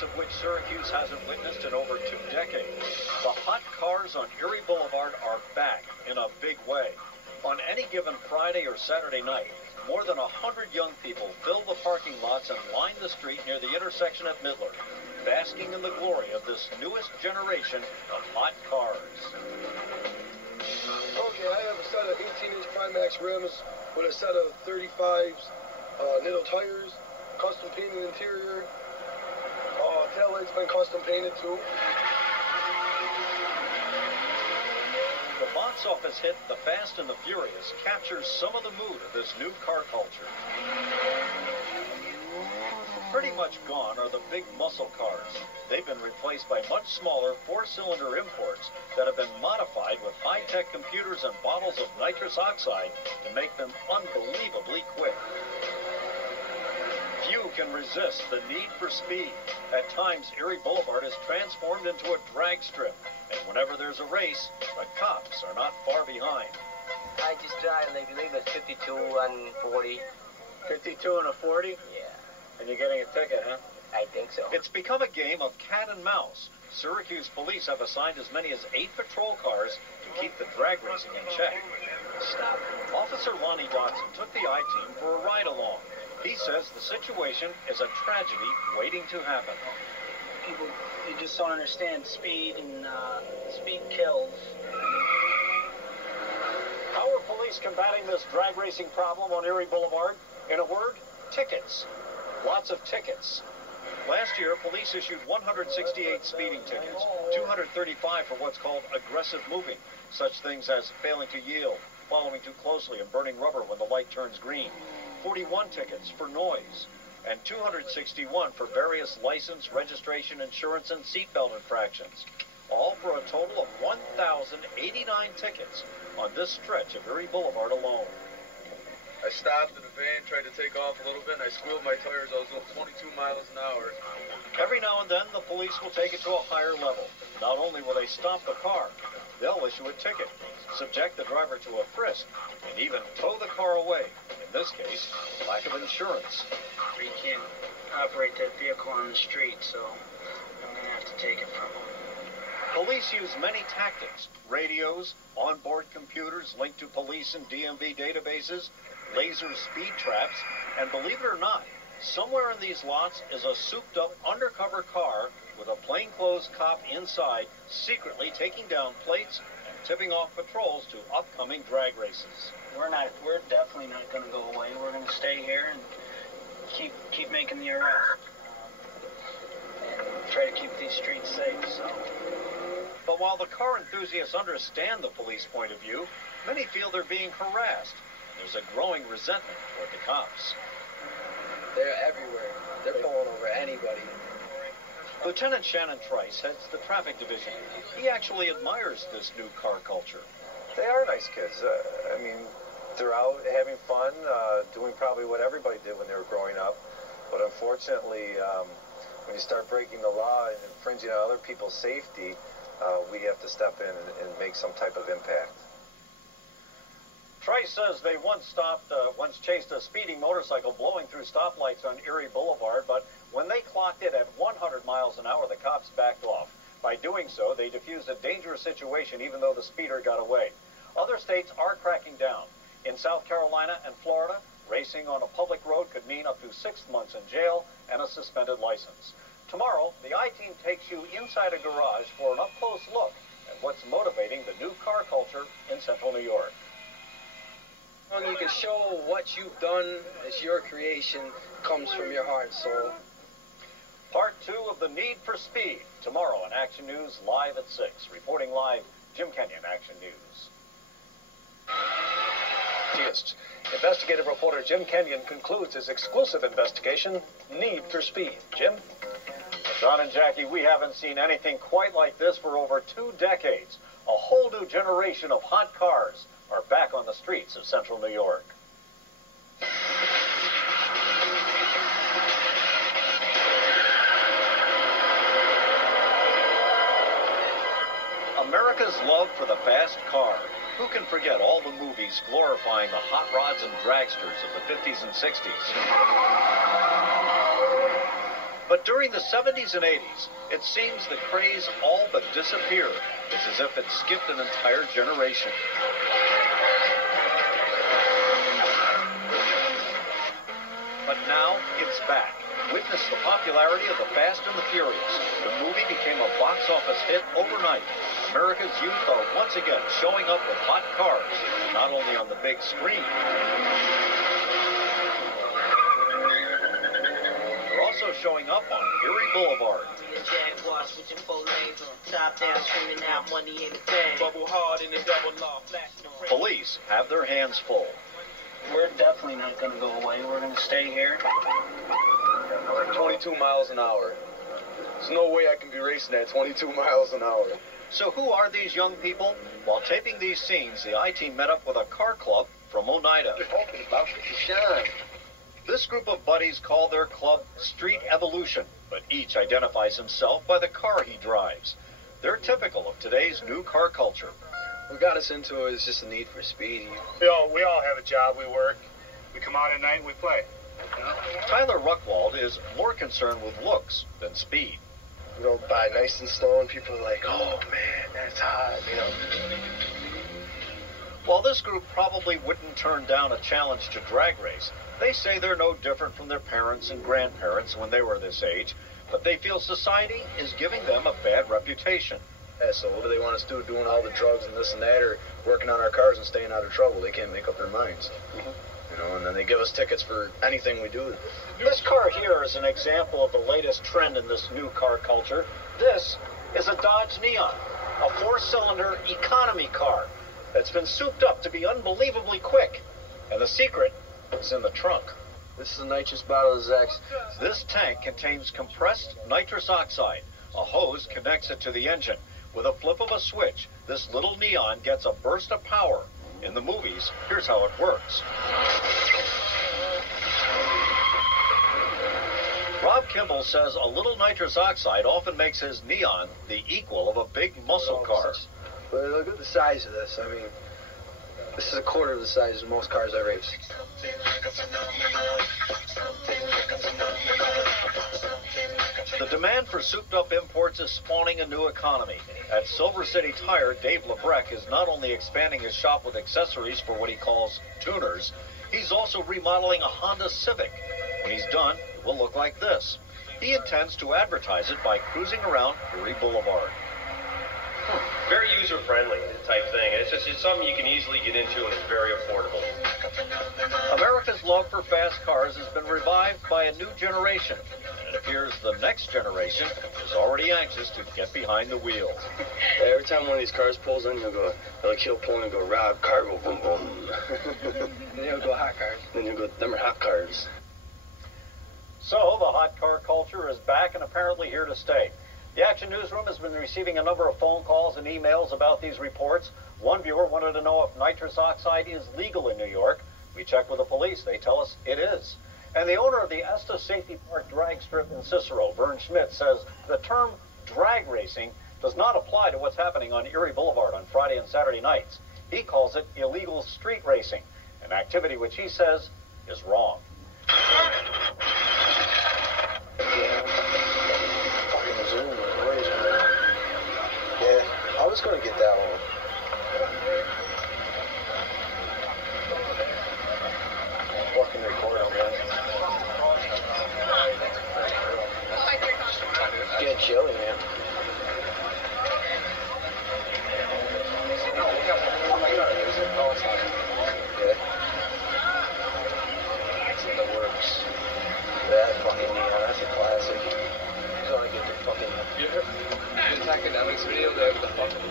likes of which Syracuse hasn't witnessed in over 2 decades. The hot cars on Erie Boulevard are back in a big way. On any given Friday or Saturday night, more than 100 young people fill the parking lots and line the street near the intersection at Midler, basking in the glory of this newest generation of hot cars. Okay, I have a set of 18-inch Primax rims with a set of 35s, Nitto tires, custom painted interior. Taillight's been custom painted too. The box office hit The Fast and the Furious captures some of the mood of this new car culture. Pretty much gone are the big muscle cars. They've been replaced by much smaller 4-cylinder imports that have been modified with high-tech computers and bottles of nitrous oxide to make them unbelievably quick. Few can resist the need for speed. At times, Erie Boulevard is transformed into a drag strip, and whenever there's a race, the cops are not far behind. I just drive legally with 52 and 40. 52 and a 40? Yeah. And you're getting a ticket, huh? I think so. It's become a game of cat and mouse. Syracuse police have assigned as many as 8 patrol cars to keep the drag racing in check. Stop. Officer Lonnie Dodson took the I-team for a ride along. He says the situation is a tragedy waiting to happen. People, they just don't understand speed, and speed kills. How are police combating this drag racing problem on Erie Boulevard? In a word, tickets. Lots of tickets. Last year, police issued 168 speeding tickets, 235 for what's called aggressive moving, such things as failing to yield, following too closely, and burning rubber when the light turns green. 41 tickets for noise, and 261 for various license, registration, insurance, and seatbelt infractions, all for a total of 1,089 tickets on this stretch of Erie Boulevard alone. I stopped in the van, tried to take off a little bit, and I squealed my tires. I was going 22 miles an hour. Every now and then, the police will take it to a higher level. Not only will they stop the car, they'll issue a ticket, subject the driver to a frisk, and even tow the car away. In this case, lack of insurance. We can't operate that vehicle on the street, so I'm going to have to take it from them. Police use many tactics: radios, onboard computers linked to police and DMV databases, laser speed traps, and believe it or not, somewhere in these lots is a souped-up undercover car with a plainclothes cop inside, secretly taking down plates and tipping off patrols to upcoming drag races. We're definitely not going to go away. We're going to stay here and keep making the arrest. And try to keep these streets safe, so. But while the car enthusiasts understand the police point of view, many feel they're being harassed. There's a growing resentment toward the cops. They're everywhere. They're pulling over anybody. Lieutenant Shannon Trice heads the traffic division. He actually admires this new car culture. They are nice kids. I mean, they're out having fun, doing probably what everybody did when they were growing up. But unfortunately, when you start breaking the law and infringing on other people's safety, we have to step in and make some type of impact. Trice says they once chased a speeding motorcycle blowing through stoplights on Erie Boulevard, but when they clocked it at 100 miles an hour, the cops backed off. By doing so, they diffused a dangerous situation, even though the speeder got away. Other states are cracking down. In South Carolina and Florida, racing on a public road could mean up to 6 months in jail and a suspended license. Tomorrow, the I-Team takes you inside a garage for an up-close look at what's motivating the new car culture in Central New York. You can show what you've done as your creation comes from your heart and soul. Part 2 of The Need for Speed, tomorrow on Action News live at 6. Reporting live, Jim Kenyon, Action News. Investigative reporter Jim Kenyon concludes his exclusive investigation, Need for Speed. Jim? John and Jackie, we haven't seen anything quite like this for over 2 decades. A whole new generation of hot cars are back on the streets of Central New York. America's love for the fast car. Who can forget all the movies glorifying the hot rods and dragsters of the 50s and 60s? But during the 70s and 80s, it seems the craze all but disappeared. It's as if it skipped an entire generation. But now it's back. Witness the popularity of The Fast and the Furious. The movie became a box office hit overnight. America's youth are once again showing up with hot cars, not only on the big screen. They're also showing up on Erie Boulevard. Police have their hands full. We're definitely not going to go away. We're going to stay here. 22 miles an hour. There's no way I can be racing at 22 miles an hour. So who are these young people? While taping these scenes, the I-Team met up with a car club from Oneida. This group of buddies call their club Street Evolution, but each identifies himself by the car he drives. They're typical of today's new car culture. What got us into it is just a need for speed. We all have a job, we work. We come out at night and we play. You know? Tyler Ruckwald is more concerned with looks than speed. You know, by nice and slow, and people are like, oh man, that's hot, you know. While this group probably wouldn't turn down a challenge to drag race, they say they're no different from their parents and grandparents when they were this age, but they feel society is giving them a bad reputation. Yeah, so what do they want us to do, doing all the drugs and this and that, or working on our cars and staying out of trouble? They can't make up their minds. You know, and then they give us tickets for anything we do. This car here is an example of the latest trend in this new car culture. This is a Dodge Neon, a four-cylinder economy car that's been souped up to be unbelievably quick. And the secret is in the trunk. This is a nitrous bottle of Zax. This tank contains compressed nitrous oxide. A hose connects it to the engine. With a flip of a switch, this little Neon gets a burst of power. In the movies, here's how it works. Rob Kimball says a little nitrous oxide often makes his Neon the equal of a big muscle car. But look at the size of this. I mean, this is a quarter of the size of most cars I race. The demand for souped-up imports is spawning a new economy. At Silver City Tire, Dave Lebrecht is not only expanding his shop with accessories for what he calls tuners, he's also remodeling a Honda Civic. When he's done, it will look like this. He intends to advertise it by cruising around Erie Boulevard. Very user-friendly type thing. It's something you can easily get into, and it's very affordable. America's love for fast cars has been revived by a new generation. And it appears the next generation is already anxious to get behind the wheel. Every time one of these cars pulls in, he'll pull in and go, Rob, car go boom boom. Then he'll go hot cars. Then he'll go, them are hot cars. So the hot car culture is back and apparently here to stay. The Action Newsroom has been receiving a number of phone calls and emails about these reports. One viewer wanted to know if nitrous oxide is legal in New York. We checked with the police. They tell us it is. And the owner of the Estes Safety Park drag strip in Cicero, Vern Schmidt, says the term drag racing does not apply to what's happening on Erie Boulevard on Friday and Saturday nights. He calls it illegal street racing, an activity which he says is wrong. Yeah, I was going to get that one. Fucking record on that. It's getting chilly, man. Yeah. That works. That fucking neon, that's a classic. You're gonna get the fucking... This academics video, the fucking...